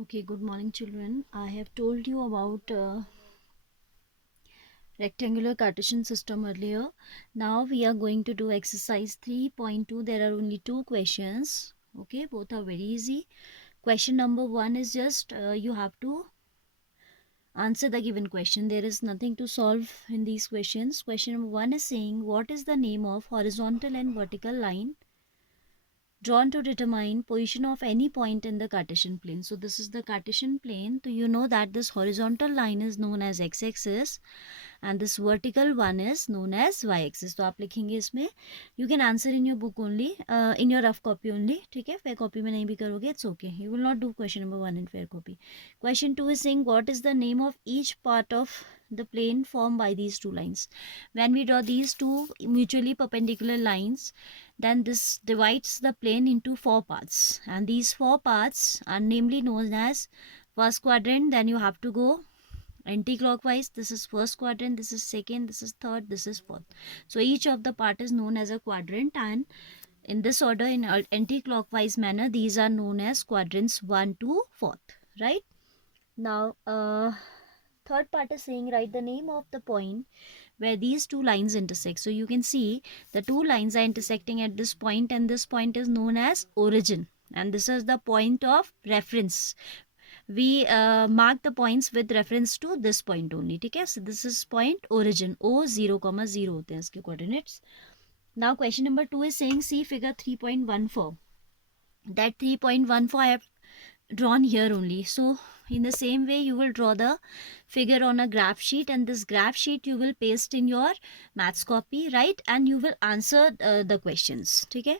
Okay, good morning, children. I have told you about rectangular Cartesian system earlier. Now we are going to do exercise 3.2. There are only two questions. Okay, both are very easy. Question number 1 is just you have to answer the given question. There is nothing to solve in these questions. Question number 1 is saying, what is the name of horizontal and vertical line drawn to determine position of any point in the Cartesian plane? So this is the Cartesian plane. So you know that this horizontal line is known as x-axis and this vertical one is known as y-axis. तो आप लिखेंगे इसमें, you can answer in your book only, in your rough copy only. ठीक है, fair copy में नहीं भी करोगे, it's okay. You will not do question number 1 in fair copy. Question 2 is saying, what is the name of each part of the plane formed by these two lines? When we draw these two mutually perpendicular lines, then this divides the plane into 4 parts, and these 4 parts are namely known as first quadrant. Then you have to go anti-clockwise. This is first quadrant, this is second, this is third, this is fourth. So each of the part is known as a quadrant, and in this order, in anti-clockwise manner, these are known as quadrants 1 to 4th, right? Now third part is saying, write the name of the point where these two lines intersect. So you can see the two lines are intersecting at this point, and this point is known as origin, and this is the point of reference. We mark the points with reference to this point only. ठीक है, so this is point origin. O 0,0 होते हैं इसके coordinates. Now question number 2 is saying, see figure 3.14. That 3.14 I have drawn here only. So in the same way you will draw the figure on a graph sheet, and this graph sheet you will paste in your maths copy, right? And you will answer the questions. ठीक है,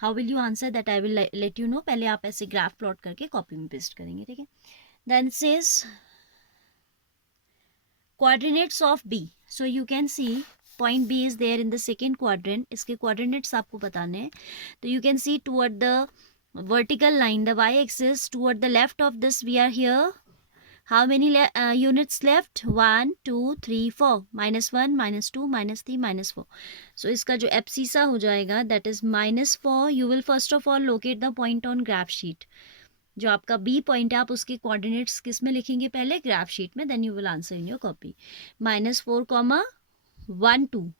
how will you answer that I will let you know. पहले आप ऐसे graph plot करके copy में paste करेंगे. ठीक है, then it says coordinates of B. So you can see point B is there in the second quadrant. इसके coordinates आपको बताने हैं. तो you can see toward the vertical line, the y-axis, toward the left of this we are here. How many units left? 1, 2, 3, 4. -1, -2, -3, -4. So इसका जो abscissa हो जाएगा, that is -4. You will first of all locate the point on graph sheet. जो आपका B point है, आप उसके coordinates किस में लिखेंगे? पहले ग्राफ शीट में, then you will answer in your copy. -4, 1, 2.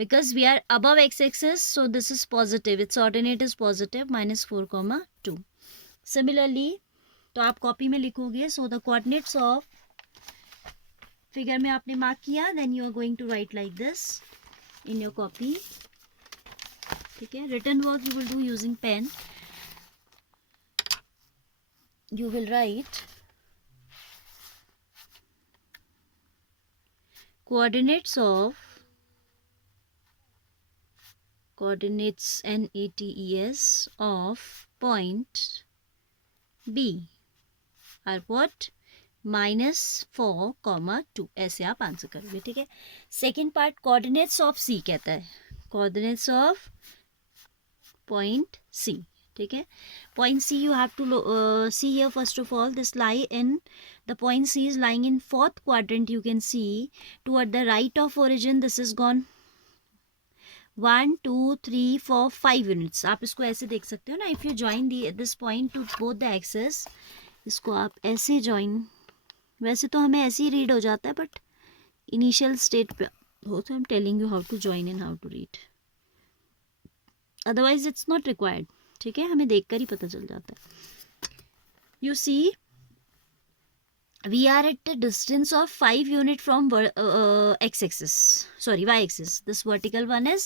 Because we are above x-axis, so this is positive. Its ordinate is positive, -4, 2. Similarly, तो आप कॉपी में लिखोगे. So the coordinates of figure में आपने मार्क किया, then you are going to write like this in your copy. ठीक है, written work you will do using pen. You will write coordinates NATES of point B are what? -4, 2. ऐसे आप answer करोगे. ठीक है, second part coordinates of C कहता है. Coordinates of point C. ठीक है, point C you have to see here. First of all, this lie in the point C is lying in 4th quadrant. You can see toward the right of origin, this is gone 1, 2, 3, 4, 5 units. आप इसको ऐसे देख सकते हो ना. If you join this point to both the axes, इसको आप ऐसे join, वैसे तो हमें ऐसे ही read हो जाता है, but initial state पे हो, तो I'm telling you how to join and how to read. Otherwise it's not required. ठीक है, हमें देखकर ही पता चल जाता है. You see, we are at a distance of 5 unit from x-axis, sorry y-axis. This vertical one is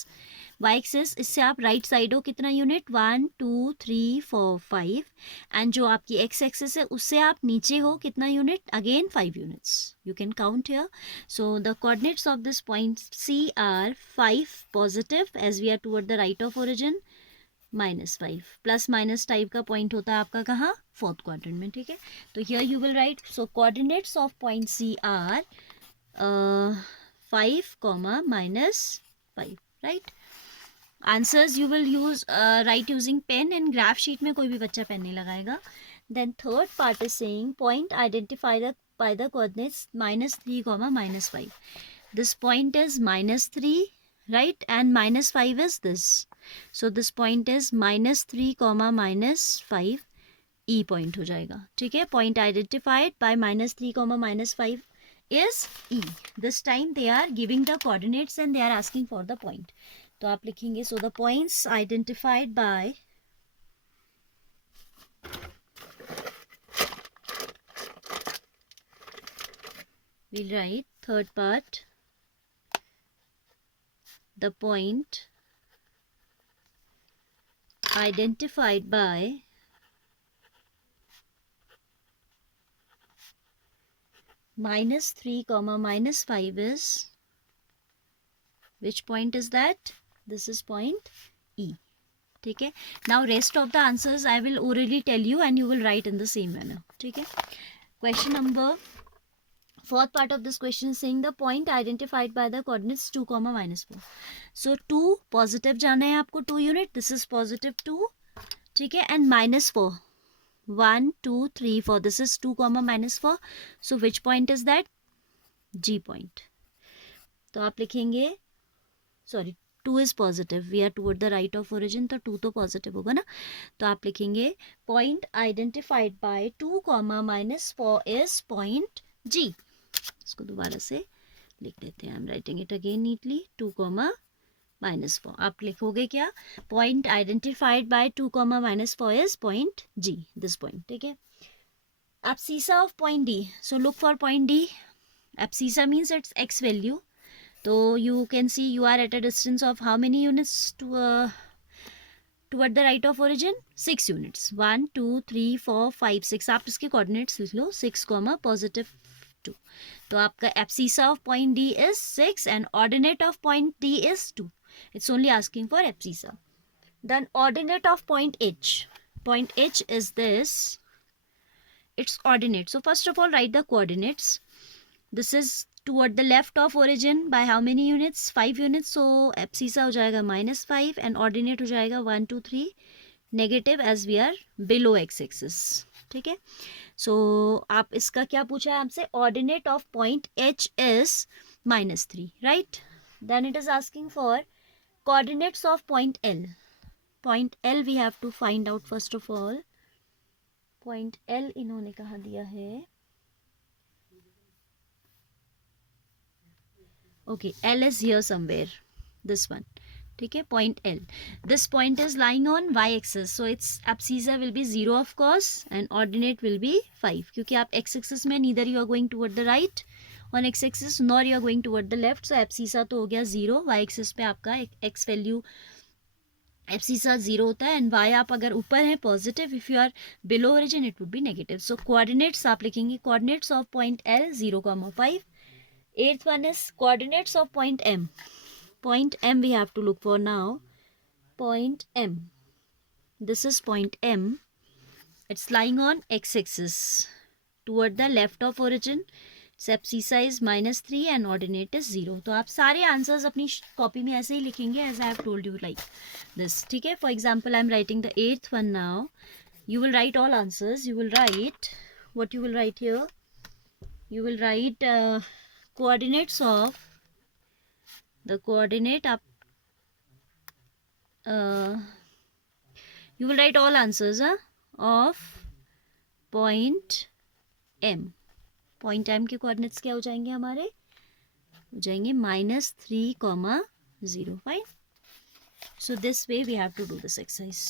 y-axis. इससे आप right side हो कितना unit? 1, 2, 3, 4, 5. and जो आपकी x-axis है उससे आप नीचे हो कितना unit? Again 5 units. You can count here. So the coordinates of this point C are 5 positive as we are toward the right of origin, -5. Plus minus type का पॉइंट होता है आपका कहाँ? 4th क्वाड्रेंट में. ठीक है, तो here you will write. So coordinates of point C are 5, -5. Right, answers you will use write using pen and graph sheet में कोई भी बच्चा पेन नहीं लगाएगा. Then third part is saying point identify by the coordinates -3, -5. This point is -3, right? And -5 is this. So this point is -3, -5. E point हो जाएगा, ठीक है. Point identified bye -3, -5 is E. This time they are giving the coordinates and they are asking for the point. तो आप लिखेंगे so the points identified by we'll write third part, the point identified by -3, -5 is, which point is that? This is point E. ठीक है. Now rest of the answers I will orally tell you and you will write in the same manner. ठीक है. Question number, fourth part of this question is saying the point identified by the coordinates 2, -4. So 2 positive जाना है आपको 2 unit. This is +2. ठीक है. And -4. 1, 2, 3, 4. This is 2, -4. So which point is that? G point. तो आप लिखेंगे, sorry 2 is positive, we are toward the right of origin, तो 2 तो पॉजिटिव होगा ना. तो आप लिखेंगे point identified by 2, -4 is point G. इसको दोबारा से लिख देते हैं. I am writing it again neatly. 2, -4. आप लिखोगे क्या? Point identified by 2, -4 is point G, this point. ठीक है. Abscissa of point D. So look for point D. Abscissa means its x value. So you can see you are at a distance of how many units toward the right of origin? 6 units. 1, 2, 3, 4, 5, 6. आप इसके coordinates लिख लो. 6, +2. तो आपका abscissa of point D is 6 and ordinate of point D is 2. It's only asking for abscissa. Then ordinate of point H. Point H is this. Its ordinate. So first of all write the coordinates. This is toward the left of origin by how many units? 5 units. So abscissa हो जाएगा -5 and ordinate हो जाएगा 1, 2, 3 negative as we are below x-axis. ठीक है. So आप इसका क्या पूछा है आपसे? Ordinate of point H is -3, right? Then it is asking for coordinates of point L. Point L we have to find out first of all. Point L इन्होंने कहाँ दिया है? Okay, L is here somewhere. This one. ठीक है. Point L. This point is lying on y-axis. So its abscissa will be 0 of course and ordinate will be 5. क्योंकि आप x-axis में neither you are going toward the right on x-axis nor you are going toward the left. So abscissa तो हो गया 0. y-axis पे आपका x value abscissa 0 होता है and y आप अगर ऊपर है positive, if you are below origin it would be negative. So coordinates आप लिखेंगे coordinates of point L 0, 5. Eighth one is coordinates of point M. Point M we have to look for now. Point M. This is point M. It's lying on x-axis toward the left of origin. Its abscissa is -3 and ordinate is 0. तो आप सारे answers अपनी copy में ऐसे ही लिखेंगे as I have told you like this. ठीक है. For example, I am writing the 8th one now. You will write all answers. You will write what you will write here. You will write coordinates of the coordinate up. You will write all answers of point M. Point M के coordinates क्या हो जाएंगे हमारे? हो जाएंगे -3, 0. Fine. So this way we have to do this exercise.